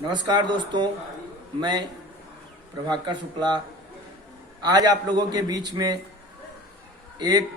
नमस्कार दोस्तों, मैं प्रभाकर शुक्ला आज आप लोगों के बीच में एक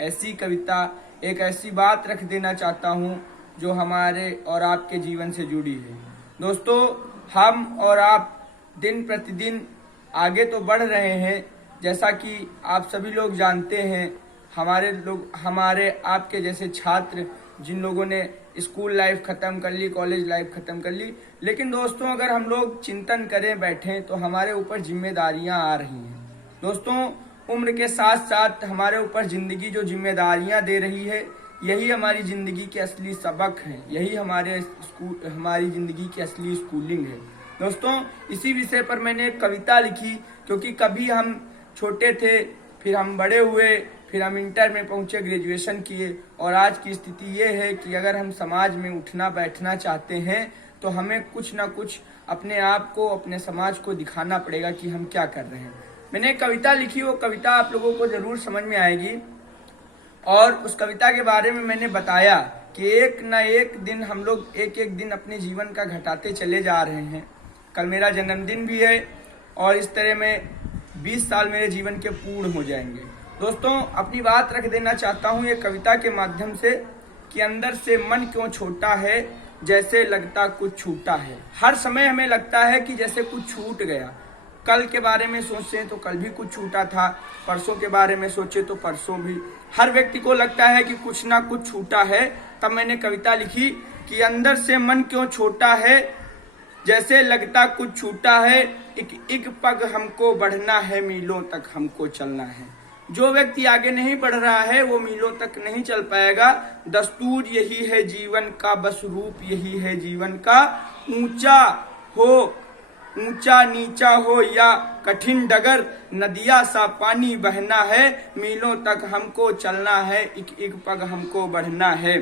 ऐसी कविता, एक ऐसी बात रख देना चाहता हूं जो हमारे और आपके जीवन से जुड़ी है। दोस्तों, हम और आप दिन प्रतिदिन आगे तो बढ़ रहे हैं, जैसा कि आप सभी लोग जानते हैं। हमारे आपके जैसे छात्र जिन लोगों ने स्कूल लाइफ खत्म कर ली, कॉलेज लाइफ खत्म कर ली, लेकिन दोस्तों अगर हम लोग चिंतन करें बैठें तो हमारे ऊपर जिम्मेदारियां आ रही हैं। दोस्तों, उम्र के साथ साथ हमारे ऊपर जिंदगी जो जिम्मेदारियां दे रही है, यही हमारी जिंदगी के असली सबक है, यही हमारी जिंदगी की असली स्कूलिंग है। दोस्तों, इसी विषय पर मैंने एक कविता लिखी, क्योंकि कभी हम छोटे थे, फिर हम बड़े हुए, फिर हम इंटर में पहुंचे, ग्रेजुएशन किए, और आज की स्थिति ये है कि अगर हम समाज में उठना बैठना चाहते हैं तो हमें कुछ ना कुछ अपने आप को, अपने समाज को दिखाना पड़ेगा कि हम क्या कर रहे हैं। मैंने एक कविता लिखी, वो कविता आप लोगों को जरूर समझ में आएगी, और उस कविता के बारे में मैंने बताया कि एक न एक दिन हम लोग एक एक दिन अपने जीवन का घटाते चले जा रहे हैं। कल मेरा जन्मदिन भी है और इस तरह में 20 साल मेरे जीवन के पूर्ण हो जाएंगे। दोस्तों, अपनी बात रख देना चाहता हूँ ये कविता के माध्यम से कि अंदर से मन क्यों छोटा है, जैसे लगता कुछ छूटा है। हर समय हमें लगता है कि जैसे कुछ छूट गया। कल के बारे में सोचें तो कल भी कुछ छूटा था, परसों के बारे में सोचे तो परसों भी। हर व्यक्ति को लगता है कि कुछ ना कुछ छूटा है। तब मैंने कविता लिखी कि अंदर से मन क्यों छोटा है, जैसे लगता कुछ छूटा है। एक पग हमको बढ़ना है, मीलों तक हमको चलना है। जो व्यक्ति आगे नहीं बढ़ रहा है वो मीलों तक नहीं चल पाएगा। दस्तूर यही है जीवन का, बस रूप यही है जीवन का। ऊंचा नीचा हो या कठिन डगर, नदिया सा पानी बहना है। मीलों तक हमको चलना है, एक पग हमको बढ़ना है।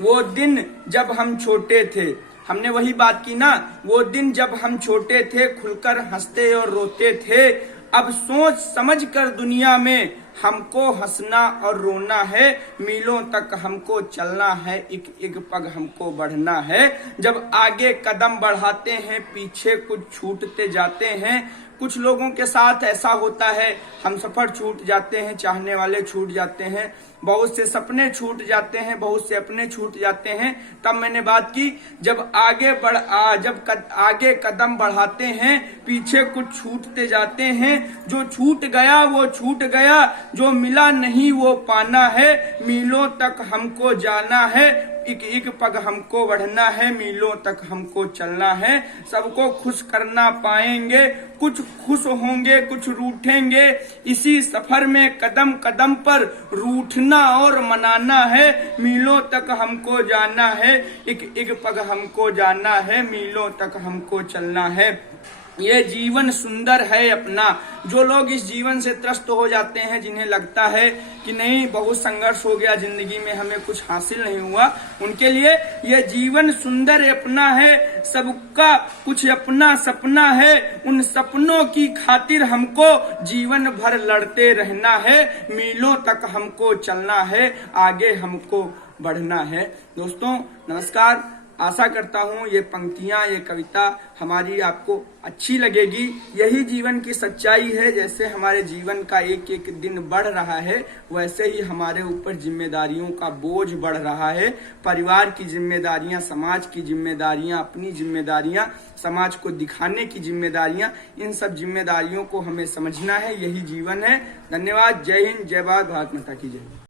वो दिन जब हम छोटे थे, हमने वही बात की ना, वो दिन जब हम छोटे थे, खुलकर हंसते और रोते थे। अब सोच समझ कर दुनिया में हमको हंसना और रोना है। मीलों तक हमको चलना है, एक पग हमको बढ़ना है। जब आगे कदम बढ़ाते हैं, पीछे कुछ छूटते जाते हैं। कुछ लोगों के साथ ऐसा होता है, हम सफर छूट जाते हैं, चाहने वाले छूट जाते हैं, बहुत से सपने छूट जाते हैं, बहुत से अपने छूट जाते हैं। तब मैंने बात की, जब आगे कदम बढ़ाते हैं, पीछे कुछ छूटते जाते हैं। जो छूट गया वो छूट गया, जो मिला नहीं वो पाना है। मीलों तक हमको जाना है, एक पग हमको बढ़ना है। मीलों तक हमको चलना है। सबको खुश करना पाएंगे, कुछ खुश होंगे कुछ रूठेंगे। इसी सफर में कदम कदम पर रूठना और मनाना है। मीलों तक हमको जाना है, एक पग हमको जाना है। मीलों तक हमको चलना है। ये जीवन सुंदर है अपना। जो लोग इस जीवन से त्रस्त हो जाते हैं, जिन्हें लगता है कि नहीं, बहुत संघर्ष हो गया जिंदगी में, हमें कुछ हासिल नहीं हुआ, उनके लिए यह जीवन सुंदर अपना है। सबका कुछ अपना सपना है, उन सपनों की खातिर हमको जीवन भर लड़ते रहना है। मीलों तक हमको चलना है, आगे हमको बढ़ना है। दोस्तों, नमस्कार। आशा करता हूँ ये पंक्तियाँ, ये कविता हमारी आपको अच्छी लगेगी। यही जीवन की सच्चाई है। जैसे हमारे जीवन का एक एक दिन बढ़ रहा है, वैसे ही हमारे ऊपर जिम्मेदारियों का बोझ बढ़ रहा है। परिवार की जिम्मेदारियां, समाज की जिम्मेदारियां, अपनी जिम्मेदारियां, समाज को दिखाने की जिम्मेदारियां, इन सब जिम्मेदारियों को हमें समझना है। यही जीवन है। धन्यवाद। जय हिंद, जय भारत, भारत माता की जय।